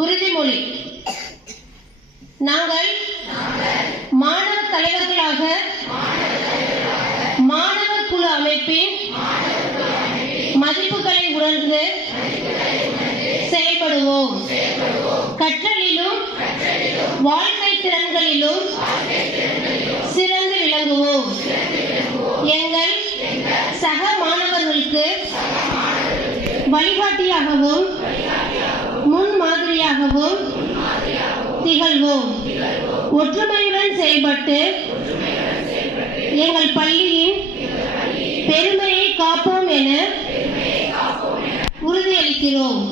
உறுதிமொழி. நாங்கள் மாணவ தலைவர்களாக மாணவர் குழு அமைப்பின் மதிப்புகளை உணர்ந்து செயல்படுவோம். கற்றலிலும் வாழ்க்கை திறன்களிலும் சிறந்து விளங்குவோம். எங்கள் சக மாணவர்களுக்கு வழிகாட்டியாகவும் முன்மாதிரியாகவும் திகழ்வோம். ஒற்றுமையுடன் செயல்பட்டு எங்கள் பள்ளியின் பெருமையை காப்போம் என உறுதியளிக்கிறோம்.